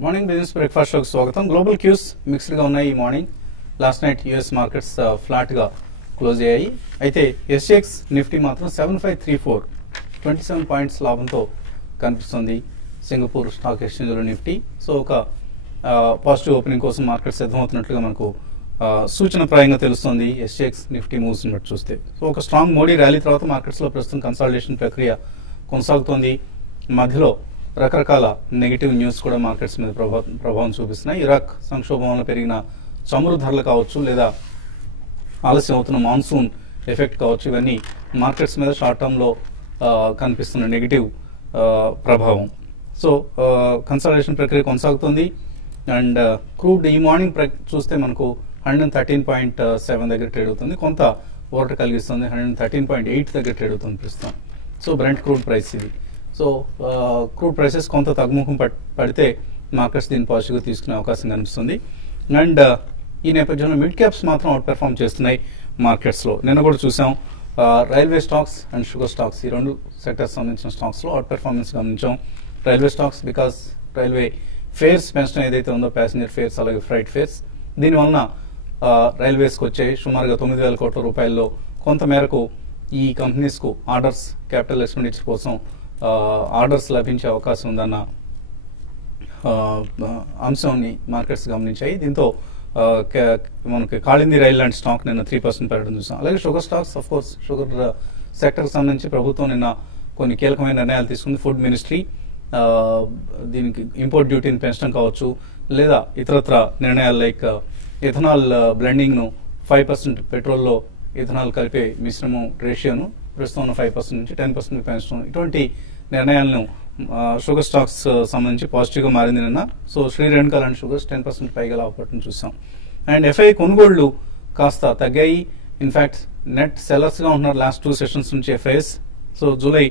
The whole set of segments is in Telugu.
గుడ్ మార్నింగ్ బిజినెస్ బ్రేక్ఫాస్ట్ షోకి స్వాగతం. గ్లోబల్ క్యూస్ మిక్స్డ్ గా ఉన్నాయి ఈ morning. Last night US markets flat గా క్లోజ్ అయ్యాయి. అయితే ఎస్ఎక్స్ నిఫ్టీ మాత్రం 7534 27 పాయింట్స్ లాభంతో కనిపిస్తుంది సింగపూర్ స్టాక్ ఎక్స్చేంజ్ లో నిఫ్టీ. సో ఒక పాజిటివ్ ఓపెనింగ్ కోసం మార్కెట్ సిద్ధమవుతున్నట్లుగా మనకు సూచనప్రాయంగా తెలుస్తుంది ఎస్ఎక్స్ నిఫ్టీ మూవ్స్ బట్టి చూస్తే. సో ఒక స్ట్రాంగ్ మోడీ ర్యాలీ తర్వాత మార్కెట్స్ లో ప్రస్తుతం కన్సాలిడేషన్ ప్రక్రియ కొనసాగుతోంది. మధ్యలో రకరకాల నెగిటివ్ న్యూస్ కూడా మార్కెట్స్ మీద ప్రభావం చూపిస్తున్నాయి. ఇరాక్ సంక్షోభం వల్ల పెరిగిన చమురు ధరలు కావచ్చు, లేదా ఆలస్యం అవుతున్న మాన్సూన్ ఎఫెక్ట్ కావచ్చు, ఇవన్నీ మార్కెట్స్ మీద షార్ట్ టర్మ్ లో కనిపిస్తున్న నెగిటివ్ ప్రభావం. సో కన్సాలిడేషన్ ప్రక్రియ కొనసాగుతుంది. అండ్ క్రూడ్ ఈ మార్నింగ్ చూస్తే మనకు 113.7 దగ్గర ట్రేడ్ అవుతుంది. కొంత ఓరట కలిగిస్తుంది. 113.8 దగ్గర ట్రేడ్ అవుతుంది ప్రస్తుతం. సో బ్రెంట్ క్రూడ్ ప్రైస్ ఇది. సో క్రూడ్ ప్రైసెస్ కొంత తగ్గుముఖం పడితే మార్కెట్స్ దీన్ని పాజిటివ్గా తీసుకునే అవకాశం కనిపిస్తుంది. అండ్ ఈ నేపథ్యంలో మిడ్ క్యాప్స్ మాత్రం అవుట్ పెర్ఫార్మ్ చేస్తున్నాయి మార్కెట్స్లో. నిన్న కూడా చూసాం railway stocks and sugar stocks, ఈ రెండు సెక్టర్స్ సంబంధించిన స్టాక్స్లో అవుట్ పెర్ఫార్మెన్స్ గమనించాం. Railway stocks because railway fares pension ఏదైతే ఉందో, ప్యాసింజర్ ఫేర్స్ అలాగే ఫ్రైట్ ఫేర్స్, దీనివలన రైల్వేస్కి వచ్చే సుమారుగా 9,000 కోట్ల రూపాయల్లో కొంత మేరకు ఈ కంపెనీస్కు ఆర్డర్స్, క్యాపిటల్ ఎక్స్పెండిచర్ కోసం ఆర్డర్స్ లభించే అవకాశం ఉందన్న అంశాన్ని మార్కెట్స్ గమనించాయి. దీంతో మనకి కాళింది రైల్ లాంటి స్టాక్ నిన్న 3% పెరగడం చూసాం. అలాగే sugar stocks, of course sugar సెక్టర్కి సంబంధించి ప్రభుత్వం నిన్న కొన్ని కీలకమైన నిర్ణయాలు తీసుకుంది. ఫుడ్ మినిస్ట్రీ దీనికి ఇంపోర్ట్ డ్యూటీని పెంచడం కావచ్చు, లేదా ఇతరత్ర నిర్ణయాలు లైక్ ఇథనాల్ బ్లెండింగ్ ను 5% పెట్రోల్లో ఇథనాల్ కలిపే మిశ్రమం రేషియోను ప్రస్తుతం ఉన్న 5% నుంచి 10% పెంచడం, ఇటువంటి నిర్ణయాలను షుగర్ స్టాక్స్ సంబంధించి పాజిటివ్ గా మారింది నిన్న. సో శ్రీ రేణుకా లాంటి షుగర్స్ 10% పైగా లాభపడటం చూసాం. అండ్ ఎఫ్ఐ కొనుగోళ్లు కాస్త తగ్గాయి. ఇన్ఫాక్ట్ నెట్ సెల్లర్స్ గా ఉన్నారు లాస్ట్ 2 సెషన్స్ నుంచి ఎఫ్ఐఎస్. సో జూలై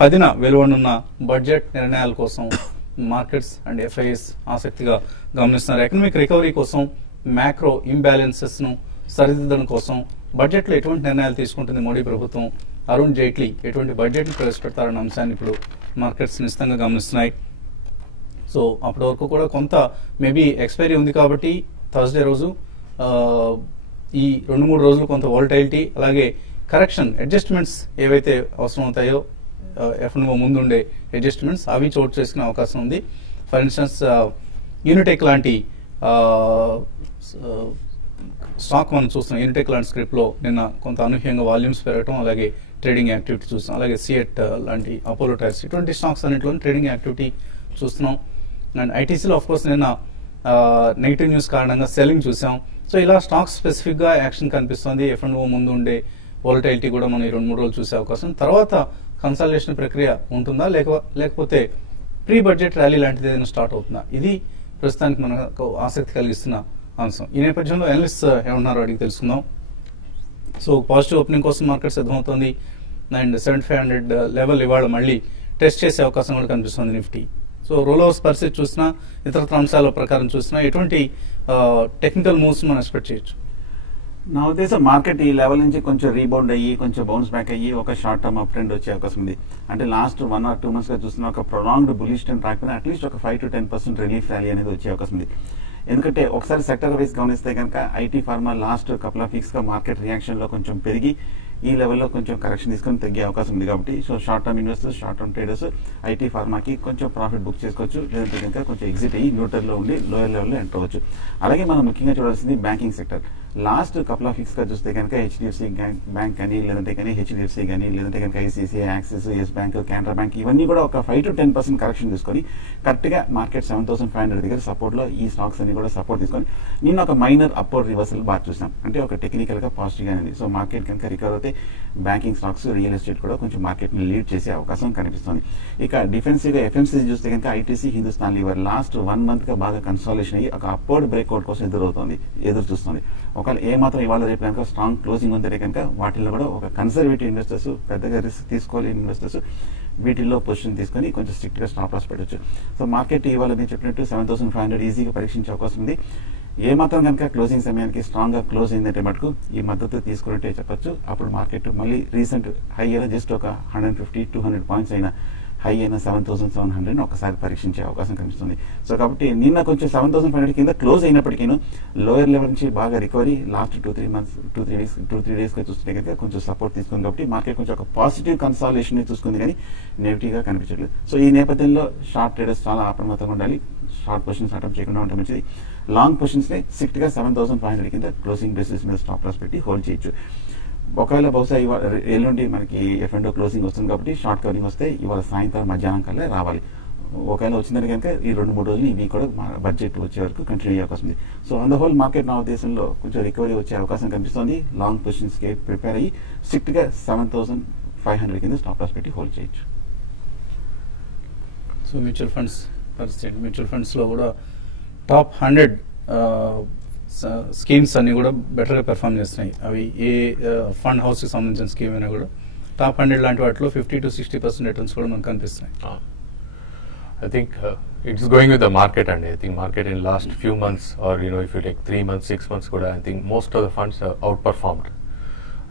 10న వెలువడనున్న బడ్జెట్ నిర్ణయాల కోసం మార్కెట్స్ అండ్ ఎఫ్ఐఎస్ ఆసక్తిగా గమనిస్తున్నారు. ఎకనామిక్ రికవరీ కోసం, మ్యాక్రో ఇంబ్యాలెన్సెస్ ను సరిదిద్దడం కోసం బడ్జెట్ లో ఎటువంటి నిర్ణయాలు తీసుకుంటుంది మోడీ ప్రభుత్వం, అరుణ్ జైట్లీ ఎటువంటి బడ్జెట్ ని ప్రవేశపెడతారన్న అంశాన్ని ఇప్పుడు మార్కెట్స్ నిశ్చితంగా గమనిస్తున్నాయి. సో అప్పటి వరకు కూడా కొంత మేబీ ఎక్స్పైరీ ఉంది కాబట్టి థర్స్డే రోజు ఈ 2-3 రోజులు కొంత వాలటైలిటీ, అలాగే కరెక్షన్ అడ్జస్ట్మెంట్స్ ఏవైతే అవసరం అవుతాయో ఎఫ్ఎన్ఓ ముందుండే అడ్జస్ట్మెంట్స్ అవి చోటు చేసుకునే అవకాశం ఉంది. ఫర్ ఇన్స్టెన్స్ యూనిటెక్ లాంటి స్టాక్ మనం చూస్తున్నాం. యూనిటెక్ లాంటి స్క్రిప్ట్ లో నిన్న కొంత అనూహ్యంగా వాల్యూమ్స్ పెరగడం, అలాగే ట్రేడింగ్ యాక్టివిటీ చూస్తున్నాం. అలాగే సిఎట్ లాంటి అపోలో టైర్స్, ఇటువంటి స్టాక్స్ అన్నింటిలో ట్రేడింగ్ యాక్టివిటీ చూస్తున్నాం. అండ్ ఐటీసీలో ఆఫ్ కోర్స్ నిన్న నెగిటివ్ న్యూస్ కారణంగా సెల్లింగ్ చూసాం. సో ఇలా స్టాక్స్ స్పెసిఫిక్ గా యాక్షన్ కనిపిస్తుంది. ఎఫ్ఎన్ఓ ముందు ఉండే వాలటైలిటీ కూడా మనం ఈ 2-3 రోజులు చూసే అవకాశం. తర్వాత కన్సల్టేషన్ ప్రక్రియ ఉంటుందా, లేకపోతే ప్రీ బడ్జెట్ ర్యాలీ లాంటిది ఏదైనా స్టార్ట్ అవుతుందా, ఇది ప్రస్తుతానికి మనకు ఆసక్తి కలిగిస్తున్న అంశం. ఈ నేపథ్యంలో అనలిస్ట్ ఏమన్నారో అడిగి తెలుసుకుందాం. సో పాజిటివ్ ఓపెనింగ్ కోసం మార్కెట్ సిద్ధమవుతోంది. అండ్ 7500 లెవెల్ ఇవాళ మళ్ళీ టెస్ట్ చేసే అవకాశం కూడా కనిపిస్తుంది నిఫ్టీ. సో రోల్ ఓవర్స్ పరిస్థితి చూసినా, ఇతర అంశాల ప్రకారం చూసినా ఎటువంటి టెక్నికల్ మూవ్స్ మనం ఎక్స్పెక్ట్ చేయొచ్చు? నా ఉద్దేశం మార్కెట్ ఈ లెవెల్ నుంచి కొంచెం రీబౌండ్ అయ్యి, కొంచెం బౌన్స్ బ్యాక్ అయ్యి ఒక షార్ట్ టర్మ్ అప్ ట్రెండ్ వచ్చే అవకాశం ఉంది. అంటే లాస్ట్ 1 or 2 months గా చూస్తున్న ఒక ప్రొలాంగ్డ్ బులిష్ ట్రెండ్ రాకపోయినా అట్లీస్ట్ ఒక 5 to 10% రిలీఫ్ ర్యాలీ అనేది వచ్చే అవకాశం ఉంది. ఎందుకంటే ఒకసారి సెక్టర్ వైజ్ గమనిస్తే కనుక IT pharma last couple of weeks గా మార్కెట్ రియాక్షన్ లో కొంచెం పెరిగి ఈ లెవెల్లో కొంచెం కరెక్షన్ తీసుకొని తగ్గే అవకాశం ఉంది. కాబట్టి so short term investors, short term traders IT ఫార్మాకి కొంచెం ప్రాఫిట్ బుక్ చేసుకోవచ్చు, లేదంటే కనుక కొంచెం ఎగ్జిట్ అయ్యి న్యూట్రల్ లో ఉండి లోయర్ లెవెల్లో ఎంటర్ అవ్వచ్చు. అలాగే మనం ముఖ్యంగా చూడాల్సింది banking sector. Last couple of weeks గా చూస్తే కనుక హెచ్డిఎఫ్సి బ్యాంక్ కానీ, లేదంటే కానీ హెచ్డిఎఫ్సి కానీ, లేదంటే కనుక ICICI, Axis, Yes bank, Canara bank, ఇవన్నీ కూడా ఒక 5 to 10% కరెక్షన్ తీసుకొని కరెక్ట్ గా మార్కెట్ 7500 దగ్గర సపోర్ట్ లో ఈ స్టాక్స్ అన్ని కూడా సపోర్ట్ తీసుకొని నిన్న ఒక మైనర్ అప్వర్డ్ రివర్సల్ బాగా చూసాం. అంటే ఒక టెక్నికల్ గా పాజిటివ్ గా ఉంది. సో మార్కెట్ కనుక రికవర్ అయితే బ్యాంకింగ్ స్టాక్స్, రియల్ ఎస్టేట్ కూడా కొంచెం మార్కెట్ ని లీడ్ చేసే అవకాశం కనిపిస్తుంది. ఇక డిఫెన్సివ్ గా ఎఫ్ఎంసీజీ చూస్తే కనుక ITC, Hindustan Lever last 1 month గా బాగా కన్సాలిడేషన్ అయ్యి ఒక అప్వర్డ్ బ్రేక్అవుట్ కోసం ఎదురు చూస్తుంది. ఒకవేళ ఏమాత్రం ఇవాళ రేపు కనుక స్ట్రాంగ్ క్లోజింగ్ ఉంటే కనుక వాటిల్లో కూడా ఒక కన్సర్వేటివ్ ఇన్వెస్టర్స్, పెద్దగా రిస్క్ తీసుకోలేని ఇన్వెస్టర్స్ వీటిల్లో పొజిషన్ తీసుకొని కొంచెం స్ట్రిక్ట్ గా స్టాప్ లాస్ పెట్టచ్చు. సో మార్కెట్ ఇవాళ నేను చెప్పినట్టు 7500 ఈజీగా పరీక్షించే అవకాశం ఉంది. ఏమాత్రం కనుక క్లోజింగ్ సమయానికి స్ట్రాంగ్ గా క్లోజ్ అయిందంటే మటుకు ఈ మద్దతు తీసుకున్నట్టే చెప్పొచ్చు. అప్పుడు మార్కెట్ మళ్ళీ రీసెంట్ హై జస్ట్ ఒక 150-200 పాయింట్స్ అయిన హై అయిన 7,700 ఒకసారి పరీక్షించే అవకాశం కనిపిస్తుంది. సో కాబట్టి నిన్న కొంచెం 7,500 కింద క్లోజ్ అయినప్పటికీ లోయర్ లెవెల్ నుంచి బాగా రికవరీ లాస్ట్ 2-3 డేస్ గా చూస్తుంటే కనుక కొంచెం సపోర్ట్ తీసుకుంది. కాబట్టి మార్కెట్ కొంచెం ఒక పాజిటివ్ కన్సాలిడేషన్ చూసుకుంది కానీ నెగిటివ్ గా కనిపించట్లేదు. సో ఈ నేపథ్యంలో షార్ట్ ట్రేడర్స్ చాలా అప్రమత్తంగా ఉండాలి. షార్ట్ పొజిషన్స్ అటెంప్ట్ చేయకుండా ఉంటే మంచిది. లాంగ్ పొజిషన్స్ ని స్ట్రిక్ట్ గా 7,500 కింద క్లోజింగ్ బేసిస్ మీద స్టాప్ లాస్ పెట్టి హోల్డ్ చేయొచ్చు. ఒకవేళ బహుశా ఎల్లుండి మనకి F&O క్లోజింగ్ వస్తుంది కాబట్టి షార్ట్ కవరింగ్ వస్తే ఇవాళ సాయంత్రం మధ్యాహ్నం కల్లా రావాలి. ఒకవేళ వచ్చిందని కనుక ఈ 2-3 రోజులు ఈ వీక్ కూడా బడ్జెట్ వచ్చే వరకు కంటిన్యూ అయ్యే అవకాశం ఉంది. So on the whole market నా ఉద్దేశంలో కొంచెం రికవరీ వచ్చే అవకాశం కనిపిస్తుంది. లాంగ్ పొజిషన్స్ కి ప్రిపేర్ అయ్యి స్ట్రిక్ట్ గా 7,500 కింద స్టాప్ లాస్ పెట్టి హోల్డ్ చేయొచ్చు. సో మ్యూచువల్ ఫండ్స్ పరిస్థితి, మ్యూచువల్ ఫండ్స్ లో కూడా టాప్ 100 స్కీమ్స్ అన్ని కూడా బెటర్ గా పెర్ఫార్మ్ చేస్తున్నాయి. అవి ఏ ఫండ్ హౌస్ కి సంబంధించిన స్కీమ్ అయినా కూడా టాప్ 100 లాంటి వాటిలో 50-60% రిటర్న్స్ కూడా మనకు కనిపిస్తున్నాయి. I think it's going with the market, and I think market in last few months, or if you take 3 months, 6 months kuda, I think most of the funds are outperformed,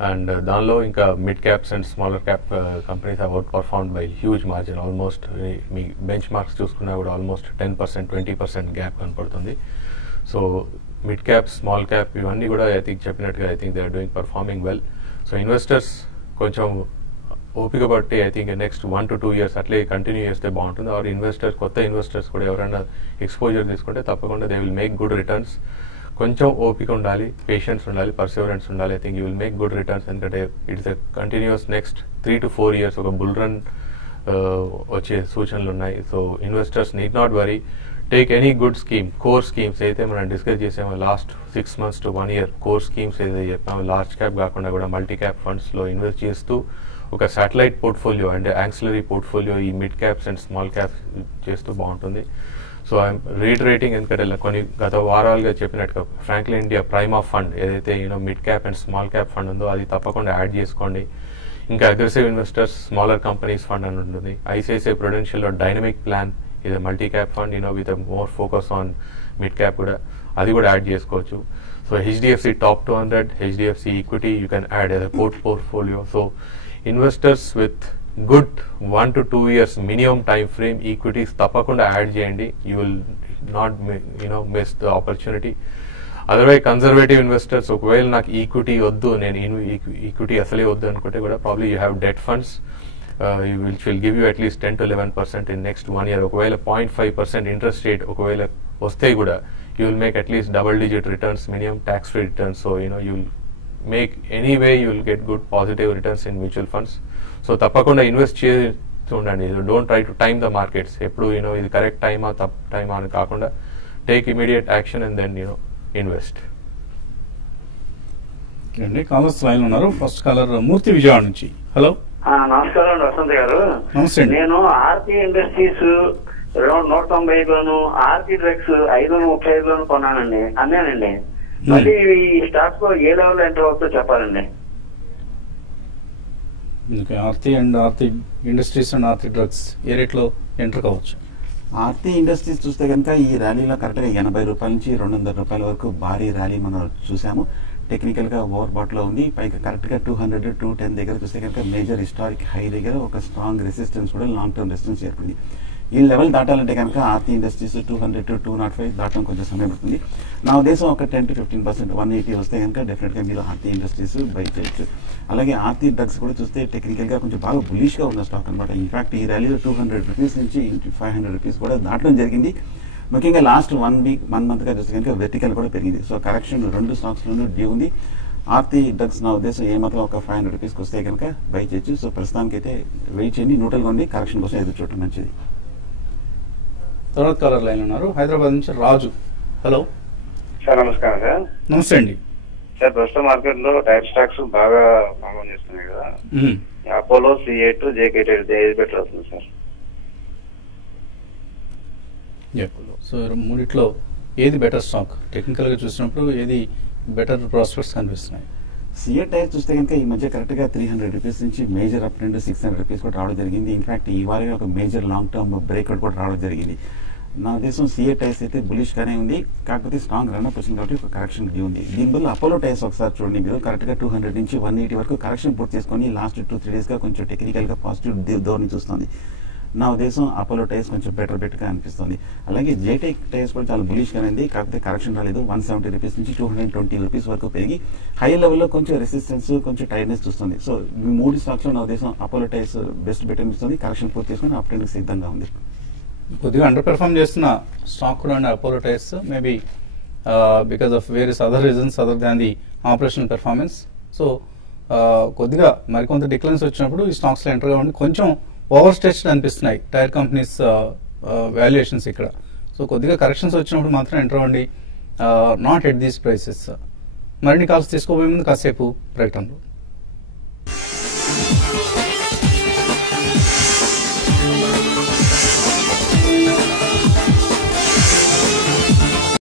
and danlo inka mid caps and smaller cap companies have outperformed by huge margin. Almost me benchmarks chuskunna kuda almost 10%, 20% gap kanpadutundi. So mid cap, small cap ivanni kuda I think cheppinattuga I think they are doing performing well. So investors కొంచెం ఓపిక బట్టి I think next 1 to 2 years అట్లే కంటిన్యూ చేస్తే బాగుంటుంది. ఆర్ ఇన్వెస్టర్స్, కొత్త ఇన్వెస్టర్స్ కూడా ఎవరైనా ఎక్స్పోజర్ తీసుకుంటే తప్పకుండా they will make good returns. కొంచెం ఓపిక ఉండాలి, పేషెన్స్ ఉండాలి, పర్సివరెన్స్ ఉండాలి. I think you will make good returns. ఎందుకంటే it's a continuous next 3 to 4 years ఒక బుల్ రన్ వచ్చే సూచనలు ఉన్నాయి. So investors need not worry. Take any good scheme, core schemes అయితే మనం డిస్కస్ చేసాము last 6 months to 1 year. Core schemes ఏదైతే చెప్పాము, లార్జ్ క్యాప్ కాకుండా కూడా మల్టీ క్యాప్ ఫండ్స్లో ఇన్వెస్ట్ చేస్తూ ఒక సాటిలైట్ పోర్ట్ఫోలియో అంటే యాక్సిలరీ పోర్ట్ఫోలియో ఈ mid caps and small caps చేస్తూ బాగుంటుంది. సో ఐఎమ్ రీటరేటింగ్, ఎందుకంటే కొన్ని గత వారాలుగా చెప్పినట్టుగా ఫ్రాంక్లిన్ ఇండియా ప్రైమా ఫండ్ ఏదైతే mid cap and small cap fund ఉందో అది తప్పకుండా యాడ్ చేసుకోండి. ఇంకా aggressive investors smaller companies fund అని ఉంటుంది. ఐసిఐసిఐ ప్రుడెన్షియల్లో డైనమిక్ ప్లాన్ ఇది multi cap fund with more focus on mid cap కూడా, అది కూడా యాడ్ చేసుకోవచ్చు. So HDFC top 200, HDFC equity you can add as a portfolio. So investors with good 1 to 2 years minimum time frame equities తప్పకుండా యాడ్ చేయండి. You will not miss the opportunity. Otherwise conservative investors ఒకవేళ నాకు ఈక్విటీ వద్దు, నేను ఈక్విటీ అసలే వద్దు అనుకుంటే కూడా probably you have debt funds which will give you at least 10 to 11% in next 1 year. ఒకవేళ 0.5% ఇంట్రెస్ట్ రేట్ ఒకవేళ వస్తే కూడా you will make at least double-digit returns, minimum tax-free returns. So you will make anyway you will get good positive returns in mutual funds. So తప్పకుండా ఇన్వెస్ట్ చేస్తూ ఉండండి. Don't try to time the markets. ఎప్పుడు ఇది కరెక్ట్ టైమా తప్పు టైమా అని కాకుండా take immediate action and then invest. Callers line ఉన్నారు. ఫస్ట్ కాలర్ మూర్తి విజయవాడ నుంచి. హలో, నమస్కారం అండి వసంత్ గారు. నమస్తే. నేను ఆర్తి ఇండస్ట్రీస్ 195లోను, ఆర్తి డ్రగ్స్ 535లోను కొన్నానండి, అన్నానండి. మళ్ళీ ఈ స్టాక్ లో ఏ లెవెల్ ఎంటర్ అవుతుందో చెప్పాలండి. Aarti and Aarti industries and Aarti drugs A rate లో ఎంటర్ కావచ్చు? ఆర్తి ఇండస్ట్రీస్ చూస్తే కనుక ఈ ర్యాలీలో కరెక్ట్గా 80 రూపాయల నుంచి 200 రూపాయల వరకు భారీ ర్యాలీ మనం చూసాము. టెక్నికల్ గా ఓవర్ బాట్ లో ఉంది. పైగా కరెక్ట్ గా 200, 210 దగ్గర చూస్తే కనుక మేజర్ హిస్టారిక్ హై దగ్గర ఒక స్ట్రాంగ్ రెసిస్టెన్స్ కూడా లాంగ్ టర్మ్ రెసిస్టెన్స్ ఏర్పడింది. ఈ లెవెల్ దాటాలంటే కనుక ఆర్తి ఇండస్ట్రీస్ 200 to 205 దాటడం కొంచెం సమయం పడుతుంది. నా ఉద్దేశం ఒక 10 to 15% 180 వస్తే కనుక డెఫినెట్ గా మీరు ఆర్తి ఇండస్ట్రీస్ బై చేయొచ్చు. అలాగే ఆర్తి డ్రగ్స్ కూడా చూస్తే టెక్నికల్ గా కొంచెం బాగా బులిష్ గా ఉన్న స్టాక్ అనమాట. ఇన్ఫాక్ట్ ఈ ర్యాలీలో 200 రూపీస్ నుంచి 500 రూపీస్ కూడా దాటడం జరిగింది. ముఖ్యంగా లాస్ట్ 1 month గా చూస్తే కనుక వెర్టికల్ కూడా పెరిగింది. సో కరెక్షన్ 2 స్టాక్స్ లోనూ డ్యూ ఉంది. ఆర్తి డ్రగ్స్ నా ఉద్దేశం ఏమాత్రం ఒక 500 రూపీస్కి వస్తే కనుక బై చేయొచ్చు. సో ప్రస్తుతానికి అయితే వెయిట్ చేయండి, న్యూట్రల్ గా ఉండి కరెక్షన్ కోసం ఎదురు చూడటం మంచిది. తర్వాత కాలర్ లైన్ ఉన్నారు హైదరాబాద్ నుంచి రాజు. హలో సార్, నమస్కారం సార్. నమస్తే అండి సార్. ప్రస్తుతం మార్కెట్ లో టైర్ స్టాక్స్ బాగా పర్ఫార్మ్ చేస్తున్నాయి కదా. అపోలో, C8, JKT ఏది బెటర్ అవుతుంది సార్? సో మూడిట్లో ఏది బెటర్ స్టాక్ టెక్నికల్ గా చూసినప్పుడు ఏది బెటర్ ప్రాస్పెక్ట్స్ కనిపిస్తున్నాయి? సిఏ టైర్ చూస్తే కనుక ఈ మధ్య కరెక్ట్ గా 300 రూపీస్ నుంచి మేజర్ అప్ ట్రెండ్ 600 రూపీస్ కూడా రావడం జరిగింది. ఇన్ఫాక్ట్ ఈ వారం ఒక మేజర్ లాంగ్ టర్మ్ బ్రేక్అవుట్ కూడా రావడం జరిగింది. నా ఉద్దేశం సిఏ టైర్స్ అయితే బులిష్ గానే ఉంది, కాకపోతే స్ట్రాంగ్ రన్అప్ వచ్చింది కాబట్టి ఒక కరెక్షన్ డ్యూ ఉంది. దీని బదులు అపోలో టైర్స్ ఒకసారి చూడండి, మీరు కరెక్ట్ గా 200 నుంచి 180 వరకు కరెక్షన్ పూర్తి చేసుకొని లాస్ట్ 2-3 డేస్ గా కొంచెం టెక్నికల్ గా పాజిటివ్ ధోరణి చూస్తుంది. నా ఉద్దేశం అపోలో టైర్స్ కొంచెం బెటర్ గా అనిపిస్తుంది. అలాగే జేటెక్ టైర్స్ కూడా చాలా బులిష్ గా ఉంది, కాకపోతే కరెక్షన్ రాలేదు. 170 రూపీస్ నుంచి 220 రూపీస్ వరకు పెరిగి హై లెవెల్లో కొంచెం రెసిస్టెన్స్, కొంచెం టైర్నెస్ చూస్తుంది. సో ఈ 3 స్టాక్స్ లో నా ఉద్దేశం అపోలో టైర్స్ బెస్ట్ బెట్ అనిపిస్తుంది. కరెక్షన్ పూర్తి చేసుకుని అప్ ట్రెండ్ సిద్ధంగా ఉంది. కొద్దిగా అండర్ పెర్ఫార్మ్ చేస్తున్న స్టాక్ కూడా అండి Apollo tyres, maybe because of various other reasons other than the operational performance. So కొద్దిగా మరికొంత డిక్లైన్స్ వచ్చినప్పుడు ఈ స్టాక్స్ లో ఎంటర్ గా ఉండి కొంచెం ఓవర్ స్ట్రెచ్డ్ అనిపిస్తున్నాయి టైర్ కంపెనీస్ వాల్యుయేషన్స్ ఇక్కడ. సో కొద్దిగా కరెక్షన్స్ వచ్చినప్పుడు మాత్రం ఎంటర్ అవ్వండి, నాట్ ఎట్ దీస్ ప్రైసెస్. మరిన్ని కాల్స్ తీసుకోబోయే ముందు కాసేపు ప్రకటనలు.